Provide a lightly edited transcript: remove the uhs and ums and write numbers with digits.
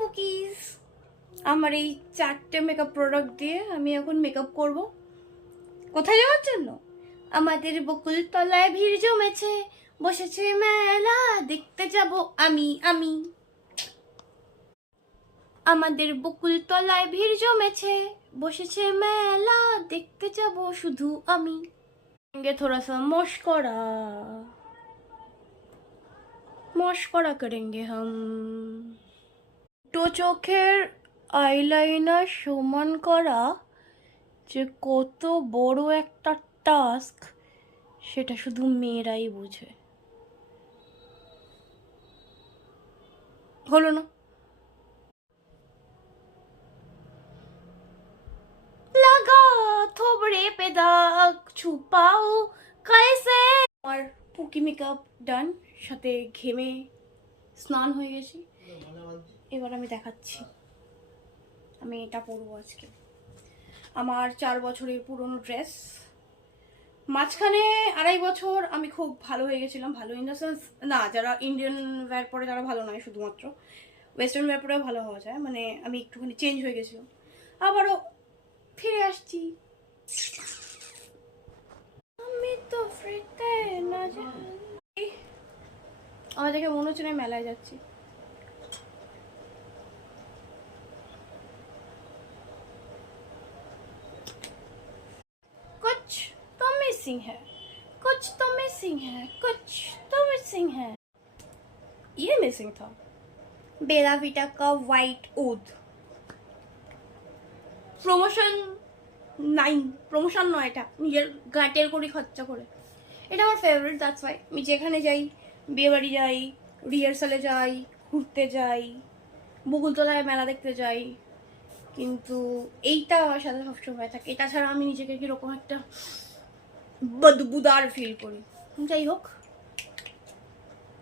পুকিজ, আমার এই 4টে makeup product দিয়ে আমি এখন মেকআপ করব। কোথায় যাওয়ার জন্য? আমাদের বকুল তলায় ভিড় জমেছে, বসেছে মেলা, দেখতে যাব আমি। আমাদের বকুল তলায় ভিড় জমেছে, বসেছে মেলা, দেখতে যাব শুধু আমি। थोड़ा सा मस्करा करेंगे हम। চোখের আইলাইনার সমান করা যে কত বড় একটা টাস্ক সেটা শুধু মেয়েরাই বোঝে। হলো না? লাগা থোবড়ে पे दाग छुपाओ कैसे। আর পুকি মেকআপ ডান, সাথে ঘেমে স্নান হয়ে গেছি। এবার আমি দেখাচ্ছি আমি এটা পরবো আজকে। আমার 4 বছরের পুরনো ড্রেস। মাঝখানে 2.5 বছর আমি খুব ভালো হয়ে গেছিলাম, ভালো ইন দ্য সেন্স না, যারা ইন্ডিয়ান ওয়্যার পরে তারা ভালো নয়, শুধুমাত্র ওয়েস্টার্ন ওয়্যার পরেও ভালো হওয়া যায়। মানে আমি একটুখানি চেঞ্জ হয়ে গেছিলাম, আবারও ফিরে আসছি। আমি তো ফিরতে না যাই, আমার দেখে মনে হচ্ছে না মেলায় যাচ্ছি। कुछ तो मिसिंग है, कुछ तो मिसिंग है, कुछ तो मिसिंग है। ये मिसिंग था बेला विटा का वाइट ओद। প্রমোশন নাই, প্রমোশন নয়, এটা নিজের গাটের করে খরচা করে। এটা আমার ফেভারিট, দ্যাটস ওয়াই আমি যেখানে যাই, বিয়ে বাড়ি যাই, রিহার্সালে যাই, ঘুরতে যাই, বকুলতলায় মেলা দেখতে যাই, কিন্তু এইটা আমার সাথে সবসময় থাকে। এটা ছাড়া আমি নিজেকে কিরকম একটা বদবুদার ফিল করি। যাই হোক,